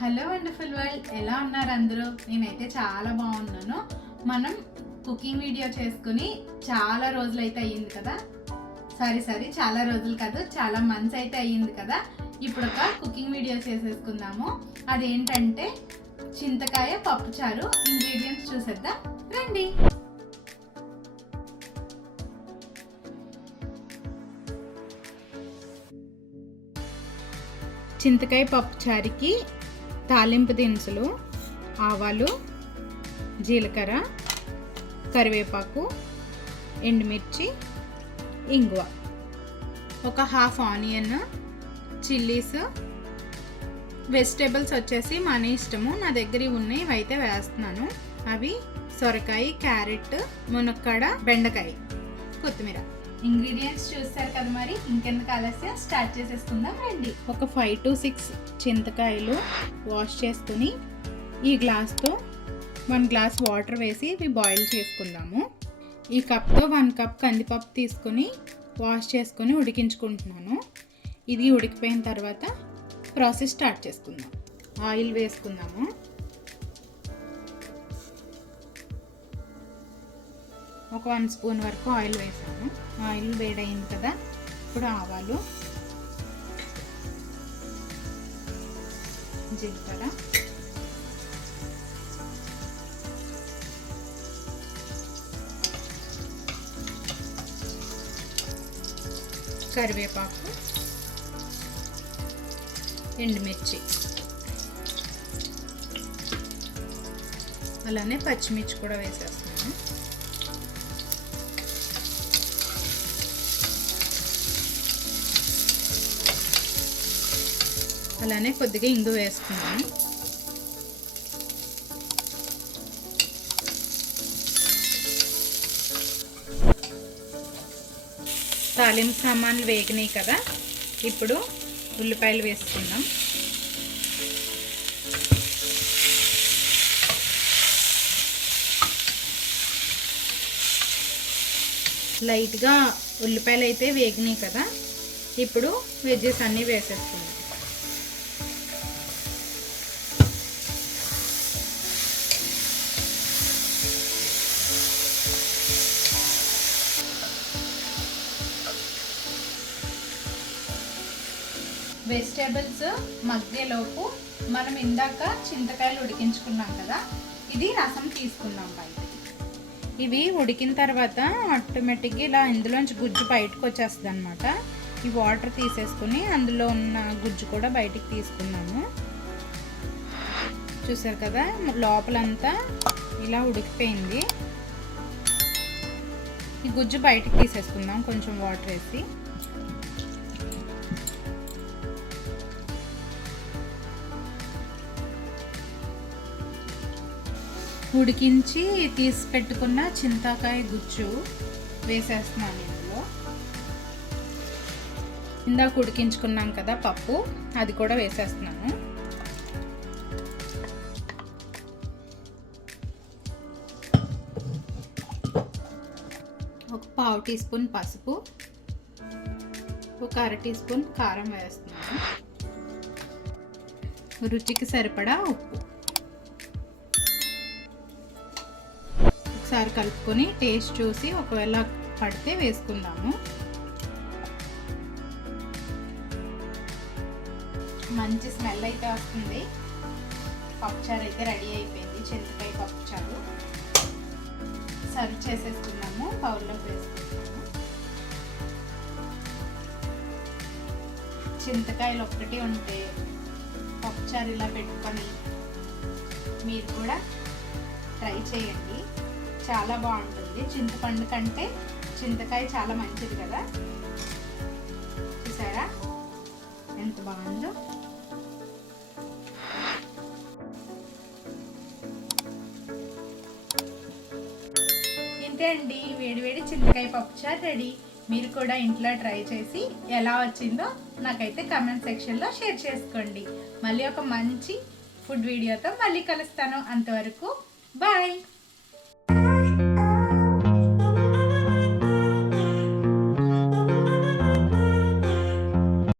Hello wonderful world, ఎలా ఉన్నారు అందరూ? నేనైతే చాలా బాగున్నాను. మనం కుకింగ్ వీడియో చేసుకుని చాలా రోజులు అయితే అయ్యింది కదా. సారీ చాలా రోజులు కాదు, చాలా మంత్స్ అయితే అయ్యింది కదా. ఇప్పుడు ఒక కుకింగ్ వీడియో చేసేసుకుందాము. అదేంటంటే చింతకాయ పప్పుచారు. ఇంగ్రీడియంట్స్ చూసేద్దాం రండి. చింతకాయ పప్పుచారుకి తాలింపు దినుసులు: ఆవాలు, జీలకర్ర, కరివేపాకు, ఎండుమిర్చి, ఇంగువ, ఒక హాఫ్ ఆనియన్, చిల్లీస్. వెజిటేబుల్స్ వచ్చేసి మన ఇష్టము. నా దగ్గర ఉన్నాయి, ఇవైతే వేస్తున్నాను. అవి సొరకాయ, క్యారెట్, మునక్కాడ, బెండకాయ, కొత్తిమీర. ఇంగ్రీడియంట్స్ చూస్తారు కదా, మరి ఇంకెందుకు ఆలస్యం, స్టార్ట్ చేసేసుకుందాం రండి. ఒక 5 to 6 చింతకాయలు వాష్ చేసుకుని ఈ గ్లాస్తో 1 గ్లాస్ వాటర్ వేసి ఇవి బాయిల్ చేసుకుందాము. ఈ కప్తో 1 కప్ కందిపప్పు తీసుకుని వాష్ చేసుకుని ఉడికించుకుంటున్నాను. ఇది ఉడికిపోయిన తర్వాత ప్రాసెస్ స్టార్ట్ చేసుకుందాం. ఆయిల్ వేసుకుందాము. ఒక 1 స్పూన్ వరకు ఆయిల్ వేసాను. ఆయిల్ వేడైంది కదా, ఇప్పుడు ఆవాలు, జీలకర్ర, కరివేపాకు, ఎండుమిర్చి, అలానే పచ్చిమిర్చి కూడా వేసేస్తున్నాను. అలానే కొద్దిగా ఇంగు వేసుకున్నాను. తాలింపు సామాన్లు వేగినాయి కదా, ఇప్పుడు ఉల్లిపాయలు వేసుకుందాం. లైట్గా ఉల్లిపాయలు అయితే వేగినాయి కదా, ఇప్పుడు వెజ్జెస్ అన్నీ వేసేసుకుందాం. వెజిటేబుల్స్ మగ్గేలోపు మనం ఇందాక చింతకాయలు ఉడికించుకున్నాం కదా, ఇది రసం తీసుకుందాం బయట. ఇవి ఉడికిన తర్వాత ఆటోమేటిక్గా ఇలా ఇందులోంచి గుజ్జు బయటకు వచ్చేస్తుంది అనమాట. ఈ వాటర్ తీసేసుకుని అందులో ఉన్న గుజ్జు కూడా బయటికి తీసుకున్నాము. చూసారు కదా, లోపలంతా ఇలా ఉడికిపోయింది. ఈ గుజ్జు బయటికి తీసేసుకుందాం కొంచెం వాటర్ వేసి. ఉడికించి తీసి పెట్టుకున్న చింతకాయ గుజ్జు వేసేస్తున్నాను ఇందులో. ఇందాక ఉడికించుకున్నాం కదా పప్పు, అది కూడా వేసేస్తున్నాను. ఒక 1/2 టీ స్పూన్ పసుపు, ఒక 1/2 టీ స్పూన్ కారం వేస్తున్నాను. రుచికి సరిపడా ఉప్పు. ఒకసారి కలుపుకొని టేస్ట్ చూసి ఒకవేళ పడితే వేసుకుందాము. మంచి స్మెల్ అయితే వస్తుంది. పప్పుచారు అయితే రెడీ అయిపోయింది, చింతకాయ పప్పుచారు. సర్వ్ చేసేసుకున్నాము, బౌల్లోకి వేసుకుంటాము. చింతకాయలు ఒక్కటి ఉంటే పప్పుచారు ఇలా పెట్టుకొని మీరు కూడా ట్రై చేయండి, చాలా బాగుంటుంది. చింతపండు కంటే చింతకాయ చాలా మంచిది కదా. చూసారా ఎంత బాగుందో. ఇంతే అండి, వేడివేడి చింతకాయ పప్పుచారు రెడీ. మీరు కూడా ఇంట్లో ట్రై చేసి ఎలా వచ్చిందో నాకైతే కామెంట్ సెక్షన్లో షేర్ చేసుకోండి. మళ్ళీ ఒక మంచి ఫుడ్ వీడియోతో మళ్ళీ కలుస్తాను. అంతవరకు బాయ్.